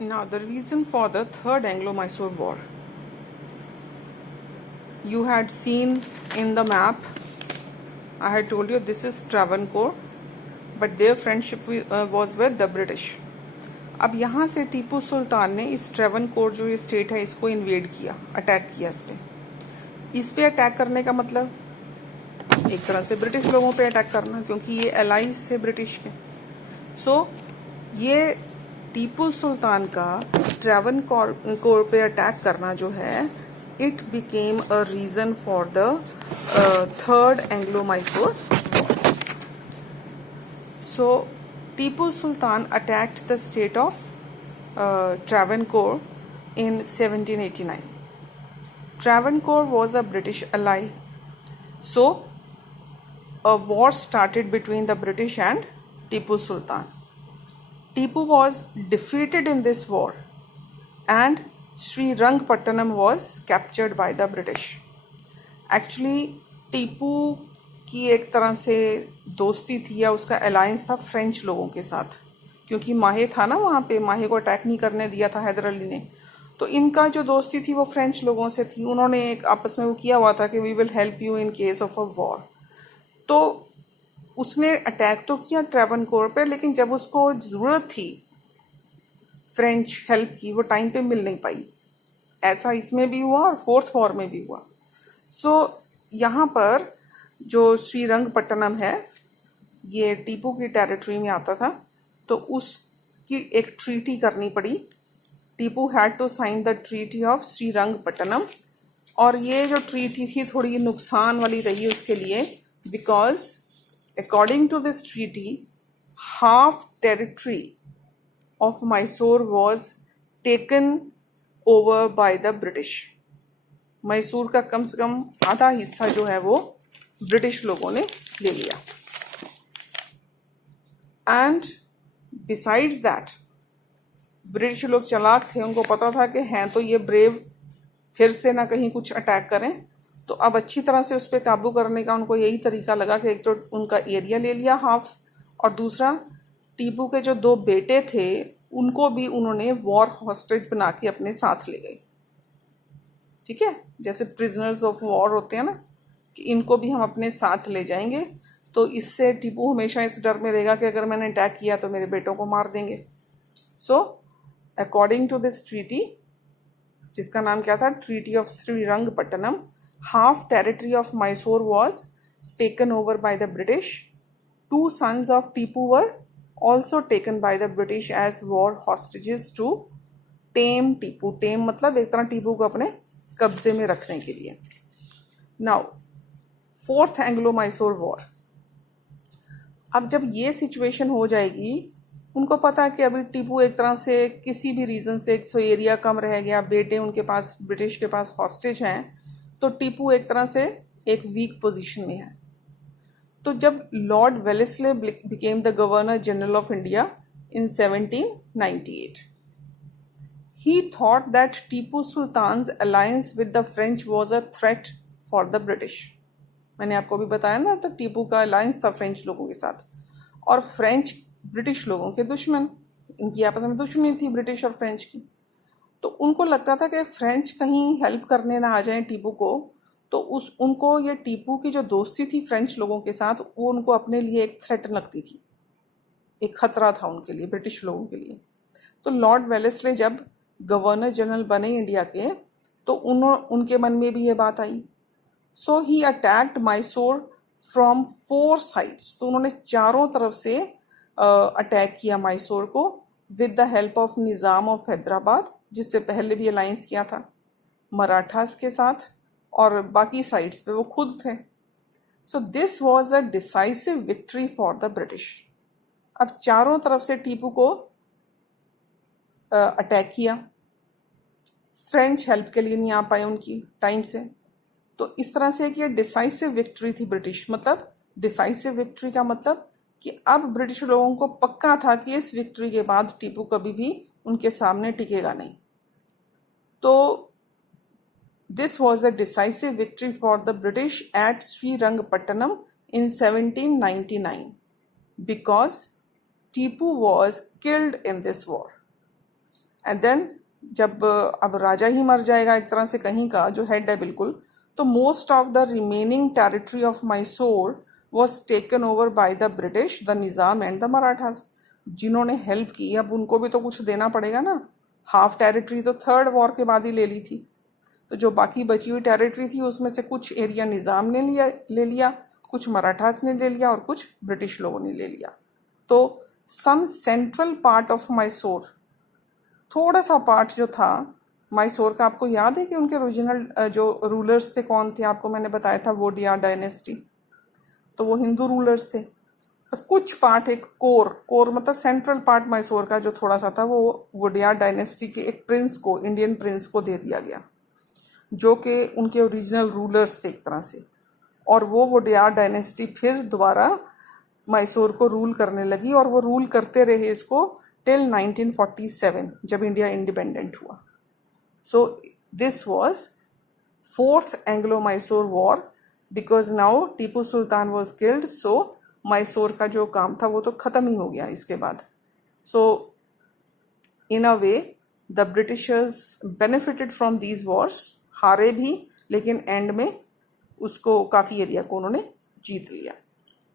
Now, the reason for the Third Anglo-Mysore War. You had seen in the map, I had told you this is Travancore, but their friendship was with the British. अब यहाँ से टीपू सुल्तान ने इस ट्रेवनकोर जो ये state है इसको invade किया, अटैक किया इस पे अटैक करने का मतलब एक तरह से ब्रिटिश लोगों पे अटैक करना, क्योंकि ये एलाइज थे ब्रिटिश के. सो ये टीपू सुल्तान का ट्रेवनकोर पे अटैक करना जो है, it became a reason for the Third Anglo-Mysore War. So Tipu Sultan attacked the state of Travancore in 1789. Travancore was a British ally. So a war started between the British and Tipu Sultan. Tipu was defeated in this war and Srirangpattanam was captured by the British. Actually, Tipu की एक तरह से दोस्ती थी या उसका alliance था French लोगों के साथ, क्योंकि माहे था ना वहाँ पे, माहे को अटैक नहीं करने दिया था हैदर अली ने. तो इनका जो दोस्ती थी वो फ्रेंच लोगों से थी. उन्होंने एक आपस में वो किया हुआ था कि we will help you in case of a war. तो उसने अटैक तो किया ट्रेवनकोर पे, लेकिन जब उसको ज़रूरत थी फ्रेंच हेल्प की, वो टाइम पे मिल नहीं पाई. ऐसा इसमें भी हुआ और फोर्थ वॉर में भी हुआ. सो यहाँ पर जो श्रीरंगपट्टनम है ये टीपू की टेरिटरी में आता था, तो उसकी एक ट्रीटी करनी पड़ी. Tipu had to sign the treaty of Srirangapatnam. और ये जो ट्रीटी थी थोड़ी नुकसान वाली रही उसके लिए, because according to this treaty half territory of Mysore was taken over by the British. Mysore का कम से कम आधा हिस्सा जो है वो ब्रिटिश लोगों ने ले लिया. एंड बिसाइड्स दैट ब्रिटिश लोग चालाक थे, उनको पता था कि हैं तो ये ब्रेव, फिर से ना कहीं कुछ अटैक करें. तो अब अच्छी तरह से उस पर काबू करने का उनको यही तरीका लगा कि एक तो उनका एरिया ले लिया हाफ, और दूसरा टीपू के जो दो बेटे थे उनको भी उन्होंने वॉर हॉस्टेज बना के अपने साथ ले गए. ठीक है, जैसे प्रिजनर्स ऑफ वॉर होते हैं ना, कि इनको भी हम अपने साथ ले जाएंगे. तो इससे टीपू हमेशा इस डर में रहेगा कि अगर मैंने अटैक किया तो मेरे बेटों को मार देंगे. So according to this treaty, जिसका नाम क्या था, treaty of Srirangapatnam, half territory of Mysore was taken over by the British. 2 sons of Tipu were also taken by the British as war hostages to tame Tipu. Tame मतलब एक तरह टीपू को अपने कब्जे में रखने के लिए. Now, Fourth Anglo-Mysore War. अब जब ये सिचुएशन हो जाएगी, उनको पता है कि अभी टीपू एक तरह से किसी भी रीज़न से एक एरिया कम रह गया, बेटे उनके पास ब्रिटिश के पास हॉस्टेज हैं, तो टीपू एक तरह से एक वीक पोजीशन में है. तो जब Lord Wellesley became the governor general of India in 1798, he thought that Tipu Sultan's alliance with the French was a threat for the British. मैंने आपको भी बताया ना, तो टीपू का अलायंस था फ्रेंच लोगों के साथ, और फ्रेंच ब्रिटिश लोगों के दुश्मन. इनकी आपस में दुश्मनी थी ब्रिटिश और फ्रेंच की. तो उनको लगता था कि फ्रेंच कहीं हेल्प करने ना आ जाए टीपू को, तो उनको ये टीपू की जो दोस्ती थी फ्रेंच लोगों के साथ, वो उनको अपने लिए एक थ्रेट लगती थी, एक खतरा था उनके लिए, ब्रिटिश लोगों के लिए. तो लॉर्ड वेलेस्ले जब गवर्नर जनरल बने इंडिया के, तो उनके मन में भी ये बात आई. सो ही अटैक्ड मैसूर फ्रॉम 4 साइड्स. तो उन्होंने चारों तरफ से अटैक किया मैसूर को, with the help of Nizam of Hyderabad, जिससे पहले भी अलायंस किया था मराठास के साथ, और बाकी साइड्स पे वो खुद थे. So this was a decisive victory for the British. अब चारों तरफ से टीपू को अटैक किया, फ्रेंच हेल्प के लिए नहीं आ पाए उनकी टाइम से. तो इस तरह से कि ये डिसाइसिव विक्ट्री थी ब्रिटिश. मतलब डिसाइसिव विक्ट्री का मतलब कि अब ब्रिटिश लोगों को पक्का था कि इस विक्ट्री के बाद टीपू कभी भी उनके सामने टिकेगा नहीं. तो this was a decisive victory for the British at Srirangpattanam in 1799 because Tipu was killed in this war. And then जब अब राजा ही मर जाएगा एक तरह से कहीं का, जो हेड है बिल्कुल, तो most of the remaining territory of Mysore was taken over by the British, the Nizam and the Marathas, जिन्होंने हेल्प की। अब उनको भी तो कुछ देना पड़ेगा ना, हाफ टेरिटरी तो थर्ड वॉर के बाद ही ले ली थी, तो जो बाकी बची हुई टेरिटरी थी उसमें से कुछ एरिया निज़ाम ने ले लिया, कुछ मराठास ने ले लिया और कुछ ब्रिटिश लोगों ने ले लिया। तो some central part of Mysore, थोड़ा सा पार्ट जो था मैसूर का, आपको याद है कि उनके ओरिजिनल जो रूलर्स थे कौन थे? आपको मैंने बताया था वोडियार डायनेस्टी, तो वो हिंदू रूलर्स थे। बस कुछ पार्ट, एक कोर मतलब सेंट्रल पार्ट मैसूर का जो थोड़ा सा था, वो वोडियार डायनेस्टी के एक प्रिंस को, इंडियन प्रिंस को दे दिया गया, जो कि उनके ओरिजिनल रूलर्स थे एक तरह से। और वो वोडियार डायनेस्टी फिर दोबारा मैसूर को रूल करने लगी, और वो रूल करते रहे इसको टिल 1947, जब इंडिया इंडिपेंडेंट हुआ। So this was fourth Anglo Mysore war, because now Tipu Sultan was killed, so Mysore का जो काम था वो तो खत्म ही हो गया इसके बाद। So in a way the Britishers benefited from these wars, हारे भी लेकिन एंड में उसको काफ़ी एरिया को उन्होंने जीत लिया।